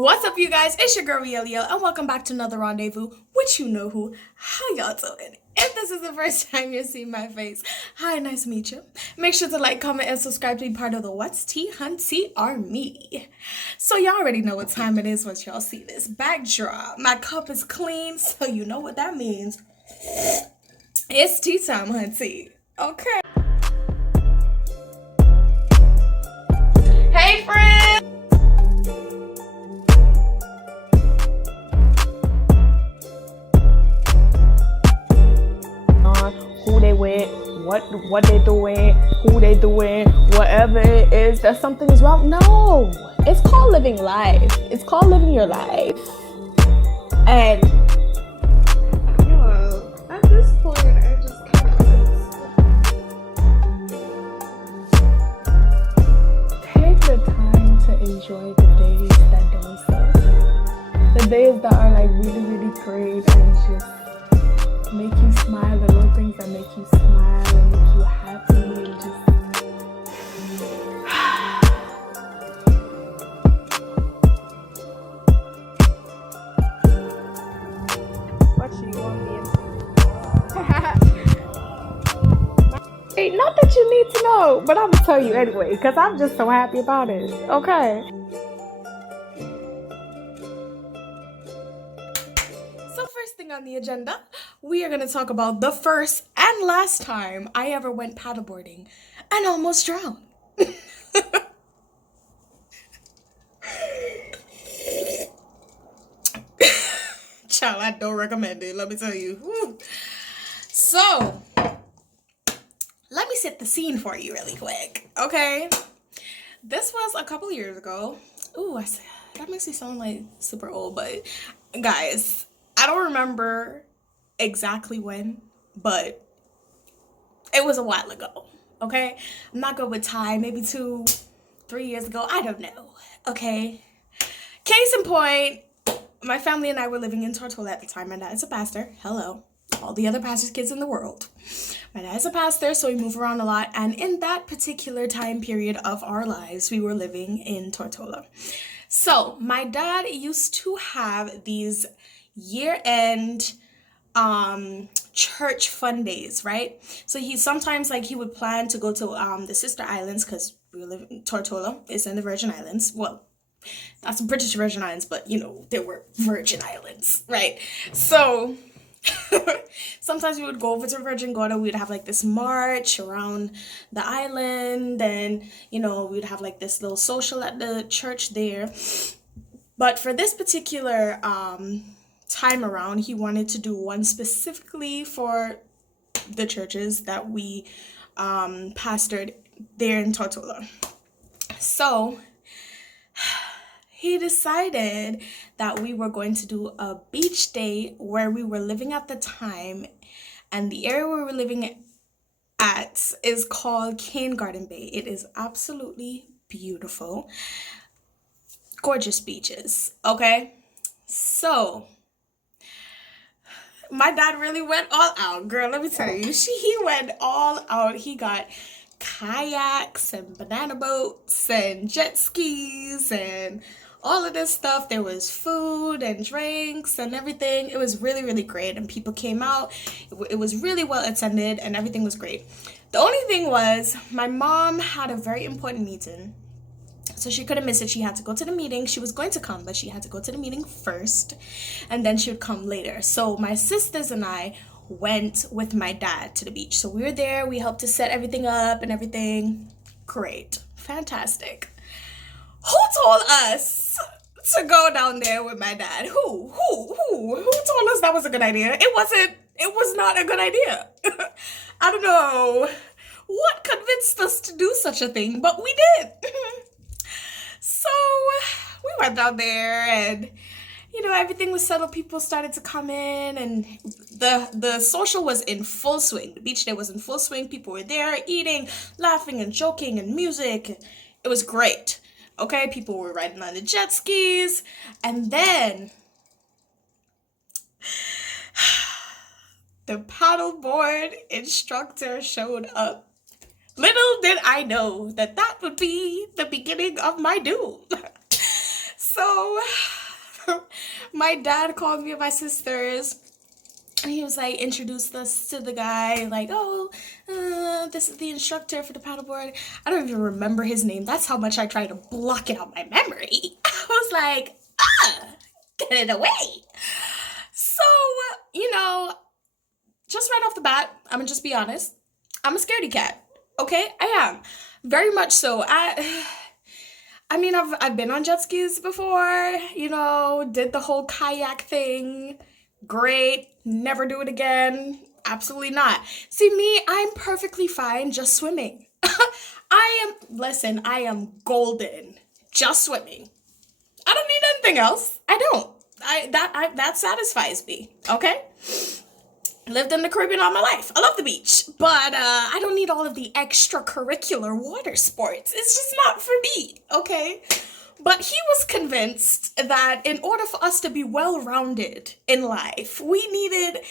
What's up, you guys? It's your girl Re-Elle Elle, and welcome back to another rendezvous with you know who. How y'all doing? If this is the first time you're seeing my face, hi, nice to meet you. Make sure to like, comment, and subscribe to be part of the What's Tea Hunty Army. So y'all already know what time it is once y'all see this backdrop. My cup is clean, so you know what that means. It's tea time, Hunty. Okay. Hey, friends. Who they with, what they doing, who they doing, whatever it is that something is wrong. No, it's called living life. It's called living your life. And at this point, I just can't take the time to enjoy the days that don't suck. The days that are like really, really great and just make you smile, the little things that make you smile and make you happy and just what you want me Hey, not that you need to know, but I'm gonna tell you anyway, because I'm just so happy about it. Okay. On the agenda, we are going to talk about the first and last time I ever went paddleboarding and almost drowned. Child, I don't recommend it, let me tell you. Woo. So, let me set the scene for you really quick, okay? This was a couple years ago. Ooh, that makes me sound like super old, but guys, I don't remember exactly when, but it was a while ago, okay? I'm not good with time, maybe 2-3 years ago, I don't know, okay? Case in point, my family and I were living in Tortola at the time. My dad is a pastor. Hello, all the other pastor's kids in the world. My dad is a pastor, so we move around a lot, and in that particular time period of our lives, we were living in Tortola. So my dad used to have these year-end church fun days, right? So he sometimes, like, he would plan to go to the sister islands, because we live in Tortola, it's in the Virgin Islands. Well, that's British Virgin Islands, but you know, there were Virgin Islands, right? So sometimes we would go over to Virgin Gorda, we'd have like this march around the island, and you know, we'd have like this little social at the church there. But for this particular time around, he wanted to do one specifically for the churches that we pastored there in Tortola. So he decided that we were going to do a beach day where we were living at the time, and the area we were living at is called Cane Garden Bay. It is absolutely beautiful, gorgeous beaches, okay? So my dad really went all out, girl, let me tell you. He went all out. He got kayaks and banana boats and jet skis and all of this stuff. There was food and drinks and everything. It was really, really great, and people came out. It was really well attended, and everything was great. The only thing was, my mom had a very important meeting, so she couldn't miss it. She had to go to the meeting. She was going to come, but she had to go to the meeting first, and then she would come later. So my sisters and I went with my dad to the beach. So we were there. We helped to set everything up and everything. Great. Fantastic. Who told us to go down there with my dad? Who told us that was a good idea? It was not a good idea. I don't know what convinced us to do such a thing, but we did. So we went down there, and you know, everything was settled. People started to come in, and the social was in full swing. The beach day was in full swing. People were there eating, laughing, and joking, and music. It was great. Okay, people were riding on the jet skis, and then the paddleboard instructor showed up. Little did I know that that would be the beginning of my doom. So My dad called me and my sisters. And he was like, introduced us to the guy, like, oh, this is the instructor for the paddleboard. I don't even remember his name. That's how much I tried to block it out my memory. I was like, get it away. So, you know, just right off the bat, I'm gonna just be honest. I'm a scaredy cat. Okay, I am. Very much so. I mean, I've been on jet skis before, you know, did the whole kayak thing. Great. Never do it again. Absolutely not. See, me, I'm perfectly fine just swimming. I am golden. Just swimming. I don't need anything else. I don't. That satisfies me. Okay? Lived in the Caribbean all my life. I love the beach, but I don't need all of the extracurricular water sports. It's just not for me, okay? But he was convinced that in order for us to be well-rounded in life, we needed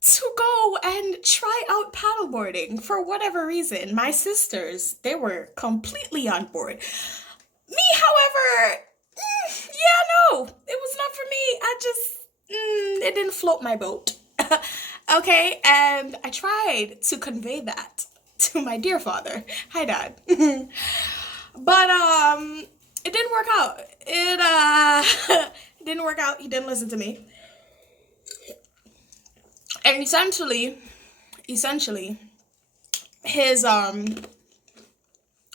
to go and try out paddleboarding for whatever reason. My sisters, they were completely on board. Me, however, yeah, no, it was not for me. It didn't float my boat. Okay, and I tried to convey that to my dear father. Hi, Dad. But it didn't work out. It didn't work out. He didn't listen to me. And essentially, his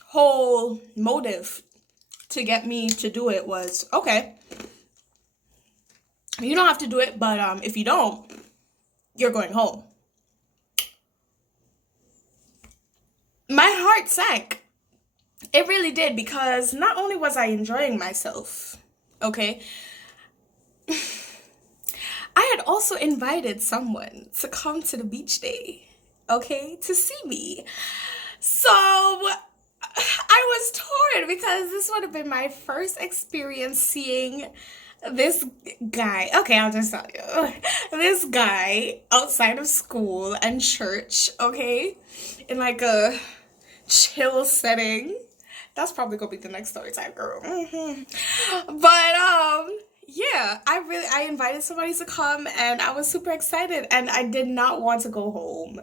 whole motive to get me to do it was, okay, you don't have to do it, but if you don't, you're going home. My heart sank. It really did, because not only was I enjoying myself, okay, I had also invited someone to come to the beach day, okay, to see me. So I was torn, because this would have been my first experience seeing this guy. Okay, I'll just tell you. This guy outside of school and church, okay, in like a chill setting. That's probably gonna be the next story time, girl. But yeah, I invited somebody to come, and I was super excited, and I did not want to go home.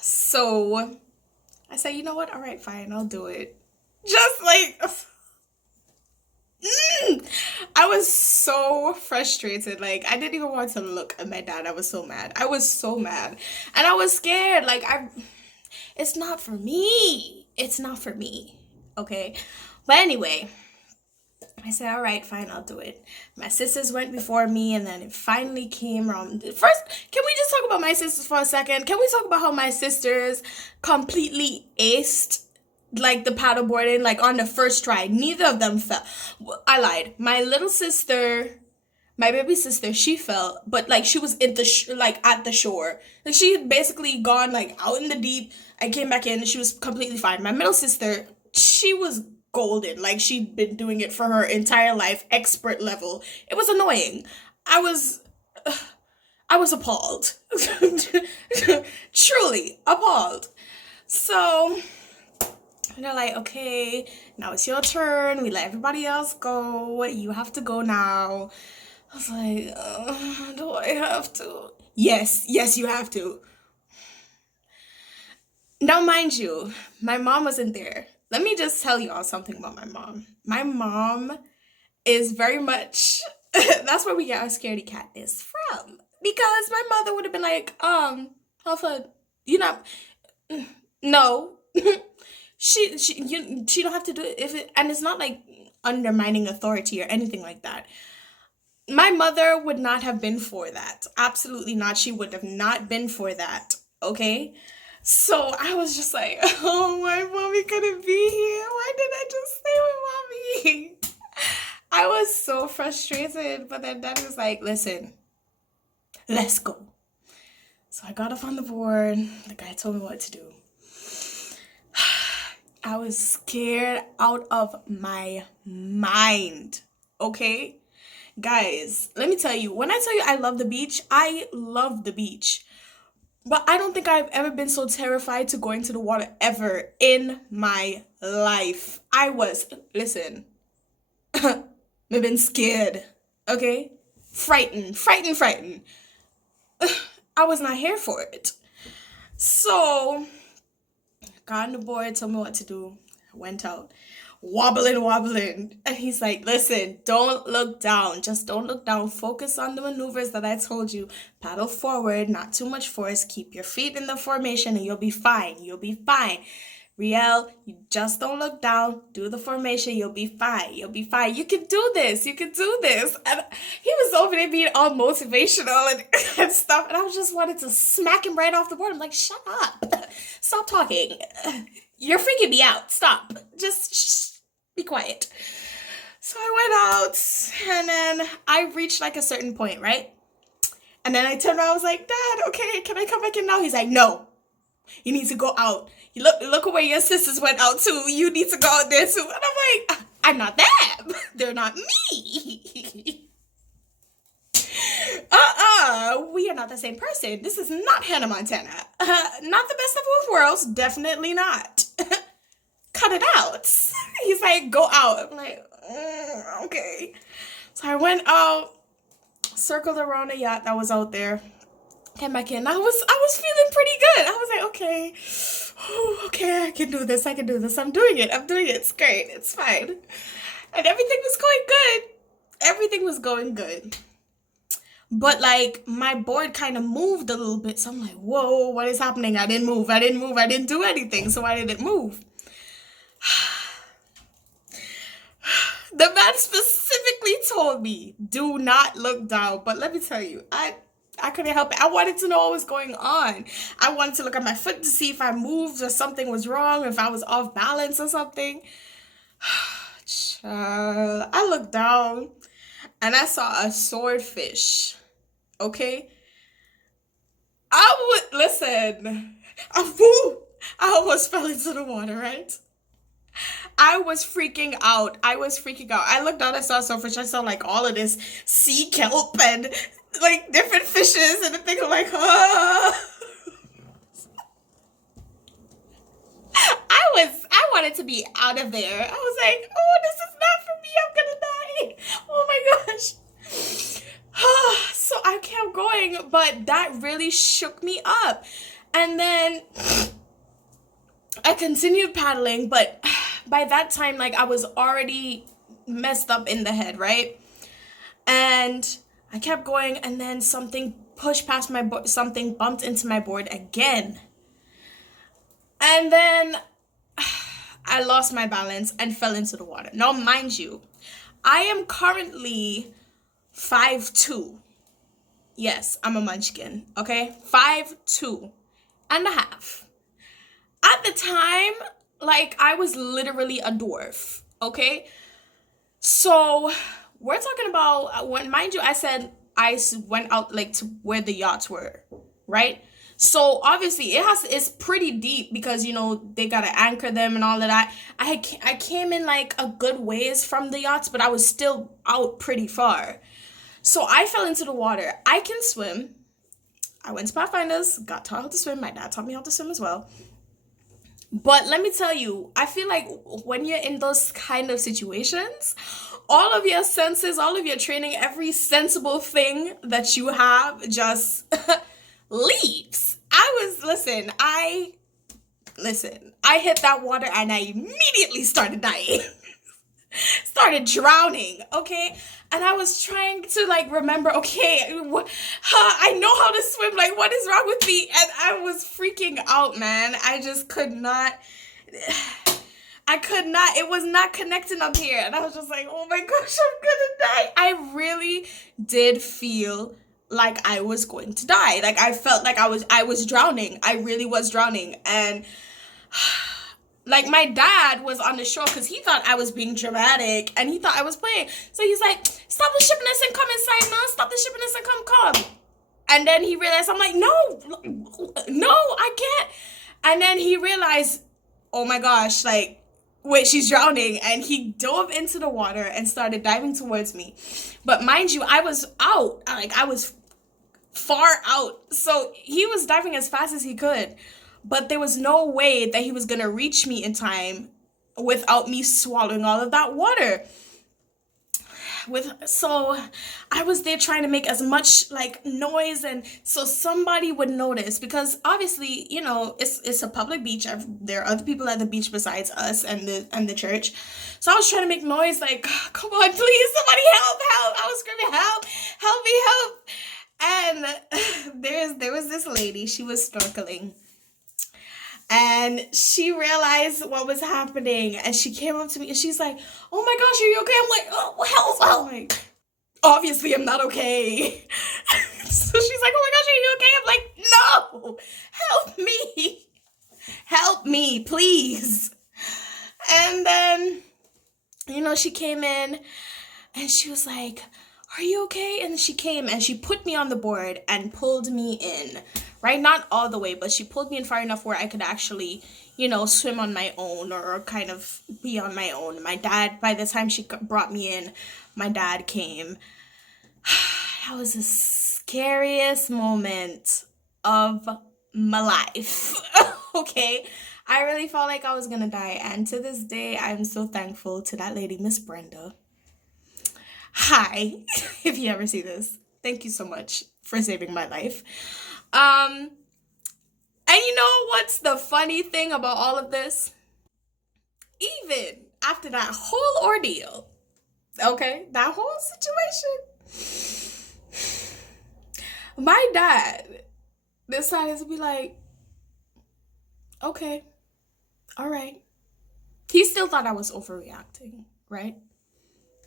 So I said, you know what? All right, fine, I'll do it. Just like, I was so frustrated. Like, I didn't even want to look at my dad. I was so mad. I was so mad, and I was scared. Like, it's not for me. It's not for me. Okay. But anyway, I said, all right, fine, I'll do it. My sisters went before me, and then it finally came around. First, can we just talk about my sisters for a second? Can we talk about how my sisters completely aced, like, the paddleboarding, like, on the first try? Neither of them fell. I lied. My little sister, my baby sister, she fell, but, like, she was at the shore. Like, she had basically gone, like, out in the deep. I came back in, and she was completely fine. My middle sister, she was golden. Like, she'd been doing it for her entire life, expert level. It was annoying. I was appalled. Truly appalled. So they're like, okay, now it's your turn. We let everybody else go. You have to go now. I was like, do I have to? Yes, you have to. Now, mind you, my mom wasn't there. Let me just tell you all something about my mom. My mom is very much, that's where we get our scaredy catness from. Because my mother would have been like, Alpha, you know, no. she don't have to do it, and it's not like undermining authority or anything like that. My mother would not have been for that. Absolutely not. She would have not been for that. Okay? So I was just like, oh, my mommy couldn't be here. Why did I just stay with mommy? I was so frustrated. But then Daddy was like, listen, let's go. So I got up on the board. The guy told me what to do. I was scared out of my mind. Okay? Guys, let me tell you, when I tell you I love the beach, I love the beach. But I don't think I've ever been so terrified to go into the water ever in my life. Listen, I've been scared. Okay? Frightened, frightened, frightened. I was not here for it. So, got on the board, told me what to do. I went out, wobbling, wobbling. And he's like, listen, don't look down. Just don't look down. Focus on the maneuvers that I told you. Paddle forward, not too much force. Keep your feet in the formation and you'll be fine. You'll be fine. Re-Elle, you just don't look down. Do the formation. You'll be fine. You'll be fine. You can do this. You can do this. And he was over there being all motivational and stuff. And I just wanted to smack him right off the board. I'm like, shut up. Stop talking. You're freaking me out. Stop. Just be quiet. So I went out and then I reached like a certain point, right? And then I turned around. I was like, Dad, okay, can I come back in now? He's like, no. You need to go out. You look where your sisters went out too. You need to go out there too. And I'm like, I'm not them. They're not me. We are not the same person. This is not Hannah Montana. Not the best of both worlds. Definitely not. Cut it out. He's like, go out. I'm like, okay. So I went out, circled around a yacht that was out there. Came back in. I was feeling pretty good. I was like, okay, okay, I can do this. I can do this. I'm doing it. It's great. It's fine. And everything was going good. Everything was going good. But like my board kind of moved a little bit. So I'm like, whoa, what is happening? I didn't move. I didn't do anything. So why did it move? The man specifically told me, do not look down. But let me tell you, I couldn't help it. I wanted to know what was going on. I wanted to look at my foot to see if I moved or something was wrong, if I was off balance or something. Child, I looked down and I saw a swordfish. Okay? Listen, I almost fell into the water, right? I was freaking out. I looked down, I saw a swordfish. I saw like all of this sea kelp and like different fishes and the thing. I'm like, I wanted to be out of there. I was like, oh, this is not for me. I'm gonna die. Oh my gosh. So I kept going, but that really shook me up. And then I continued paddling, but by that time, like I was already messed up in the head, right? And I kept going, and then something pushed past my board, something bumped into my board again. And then I lost my balance and fell into the water. Now, mind you, I am currently 5'2". Yes, I'm a munchkin, okay? 5'2" and a half. At the time, like, I was literally a dwarf, okay? So we're talking about when, mind you, I said I went out like to where the yachts were, right? So obviously it's pretty deep because, you know, they gotta anchor them and all of that. I came in like a good ways from the yachts, but I was still out pretty far. So I fell into the water. I can swim. I went to Pathfinders, got taught how to swim. My dad taught me how to swim as well. But let me tell you, I feel like when you're in those kind of situations, all of your senses, all of your training, every sensible thing that you have just leaves. I hit that water and I immediately started dying. Started drowning, okay? And I was trying to like remember, okay, I know how to swim, like what is wrong with me? And I was freaking out, man. I just could not, it was not connecting up here. And I was just like, oh my gosh, I'm gonna die. I really did feel like I was going to die. Like I felt like I was drowning. I really was drowning. And like my dad was on the shore because he thought I was being dramatic and he thought I was playing. So he's like, stop the shippiness and come inside, man. Stop the shippiness and come. And then he realized, I'm like, no, I can't. And then he realized, oh my gosh, like, wait, she's drowning. And he dove into the water and started diving towards me. But mind you, I was out. Like I was far out. So he was diving as fast as he could. But there was no way that he was going to reach me in time without me swallowing all of that water. so I was there trying to make as much like noise and so somebody would notice because obviously, you know, it's a public beach. There are other people at the beach besides us and the church. So I was trying to make noise like, come on, please, somebody help, help. I was screaming, help me, help. And there was this lady, she was snorkeling. And she realized what was happening and she came up to me and she's like, oh my gosh, are you okay? I'm like, oh, help. I'm like, obviously I'm not okay. So she's like, oh my gosh, are you okay? I'm like, no, help me, please. And then, you know, she came in and she was like, are you okay? And she came and she put me on the board and pulled me in, right? Not all the way, but she pulled me in far enough where I could actually, you know, swim on my own or kind of be on my own. My dad, by the time she brought me in, my dad came. That was the scariest moment of my life. Okay? I really felt like I was gonna die. And to this day, I'm so thankful to that lady, Miss Brenda. Hi, if you ever see this, thank you so much for saving my life. And you know what's the funny thing about all of this? Even after that whole ordeal, okay, that whole situation, my dad decided to be like, okay, all right. He still thought I was overreacting, right?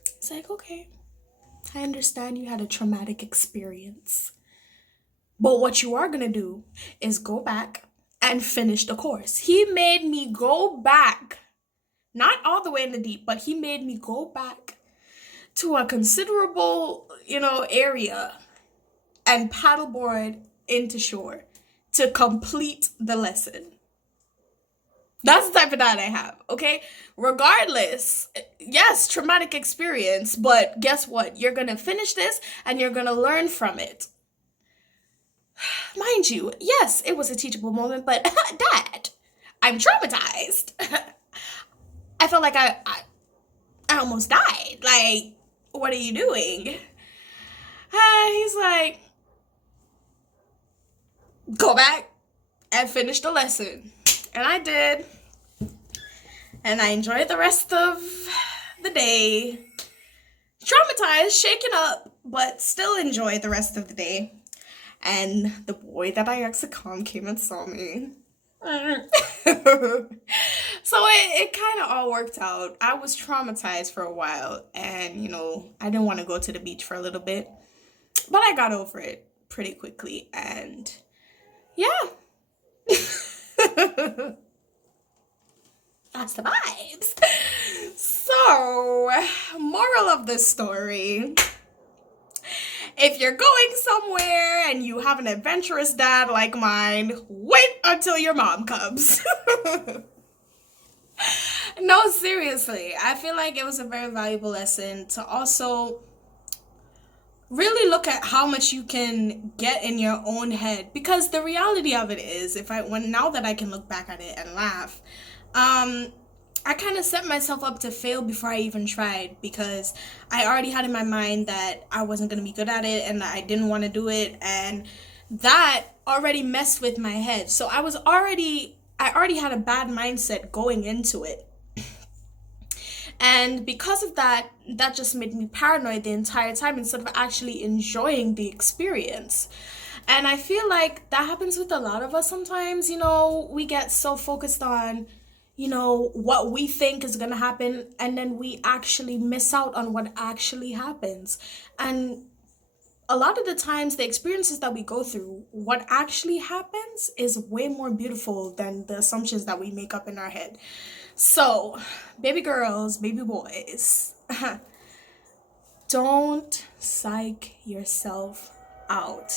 It's like, okay, I understand you had a traumatic experience. But what you are going to do is go back and finish the course. He made me go back, not all the way in the deep, but he made me go back to a considerable, you know, area and paddleboard into shore to complete the lesson. That's the type of dad I have, okay? Regardless, yes, traumatic experience, but guess what? You're going to finish this and you're going to learn from it. Mind you, yes, it was a teachable moment, but Dad, I'm traumatized. I felt like I almost died. Like, what are you doing? He's like, go back and finish the lesson. And I did. And I enjoyed the rest of the day. Traumatized, shaken up, but still enjoyed the rest of the day. And the boy that I asked to come came and saw me. So it kind of all worked out. I was traumatized for a while. And, you know, I didn't want to go to the beach for a little bit. But I got over it pretty quickly. And, yeah. That's the vibes. So, moral of the story. If you're going somewhere and you have an adventurous dad like mine, wait until your mom comes. No, seriously. I feel like it was a very valuable lesson to also really look at how much you can get in your own head, because the reality of it is, now that I can look back at it and laugh, I kind of set myself up to fail before I even tried, because I already had in my mind that I wasn't going to be good at it and that I didn't want to do it, and that already messed with my head. So I already had a bad mindset going into it. And because of that, that just made me paranoid the entire time instead of actually enjoying the experience. And I feel like that happens with a lot of us sometimes. You know, we get so focused on, you know, what we think is going to happen, and then we actually miss out on what actually happens. And a lot of the times, the experiences that we go through, what actually happens is way more beautiful than the assumptions that we make up in our head. So, baby girls, baby boys, don't psych yourself out.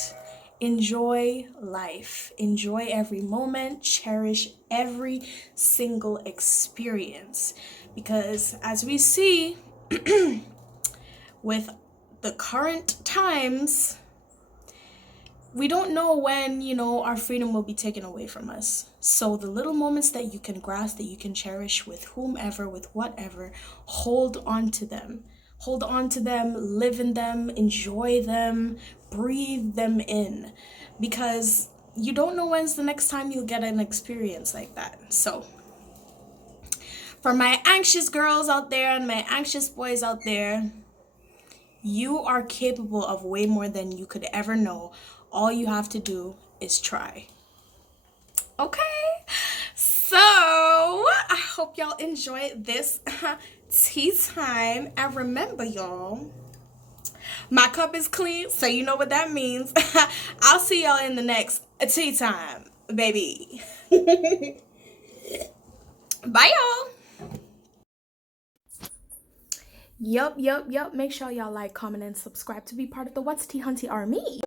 Enjoy life. Enjoy every moment. Cherish every single experience. Because as we see with the current times, we don't know when, you know, our freedom will be taken away from us. So the little moments that you can grasp, that you can cherish with whomever, with whatever, hold on to them. hold on to them, live in them, enjoy them, breathe them in, because you don't know when's the next time you'll get an experience like that. So for my anxious girls out there and my anxious boys out there, you are capable of way more than you could ever know. All you have to do is try. Okay? So, I hope y'all enjoyed this tea time. And remember, y'all, my cup is clean, so you know what that means. I'll see y'all in the next tea time, baby. Bye, y'all. Yup. Make sure y'all like, comment, and subscribe to be part of the What's Tea Hunty Army.